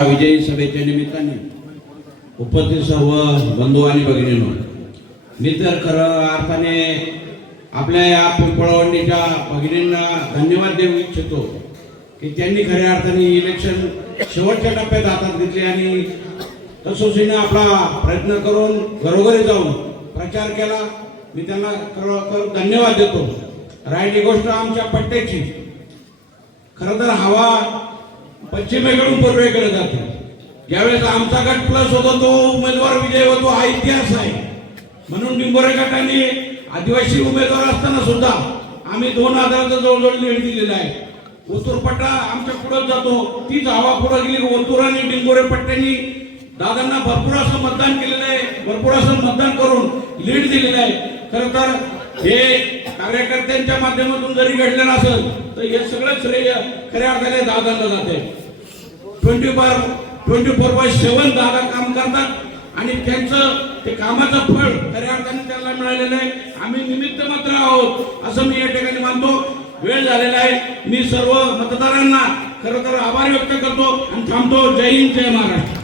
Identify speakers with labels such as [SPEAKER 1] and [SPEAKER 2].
[SPEAKER 1] विजयी सभेच्या निमित्ताने उपस्थित सर्व बंधू आणि भगिनींनो मी तर खरं अर्थाने आपल्या या पिंपळवंडीच्या भगिनींना धन्यवाद देऊ इच्छितो की त्यांनी खऱ्या अर्थाने इलेक्शन शेवटच्या टप्प्यात हातात घेतले आणि तसोसीनं आपला प्रयत्न करून घरोघरी जाऊन प्रचार केला. मी त्यांना खरोखर धन्यवाद देतो. राहिली गोष्ट आमच्या पट्ट्याची. खरं तर हवा पश्चिमेकडून पूर्वेकडे जाते. ज्यावेळेस आमचा गट प्लस होता तो उमेदवार विजय होतो हा इतिहास आहे. म्हणून डिंबोरे गटाने आदिवासी उमेदवार असताना सुद्धा आम्ही दोन हजाराचा जवळजवळ लीड दिलेला आहे. ओतूर आमच्या पुढे जातो. तीच हवा पुढे गेली. ओतूर आणि डिंबोरे पट्ट्यांनी दादांना भरपूर असं मतदान केलेलं आहे. भरपूर असं मतदान करून लीड दिलेलं आहे. खर तर हे कार्यकर्त्यांच्या माध्यमातून जरी घडलेलं असेल तर हे सगळं श्रेय खऱ्या अर्थाने दादांना जाते. ट्वेंटी बार ट्वेंटी फोर बाय सेवन दादा काम करतात. आणि त्यांचं ते कामाचं फळ खऱ्या अर्थाने त्यांना मिळालेलं आहे. आम्ही निमित्त मात्र आहोत असं मी या ठिकाणी मानतो. वेळ झालेला आहे. मी सर्व मतदारांना खरं तर आभार व्यक्त करतो आणि थांबतो. जय हिंद जय महाराष्ट्र.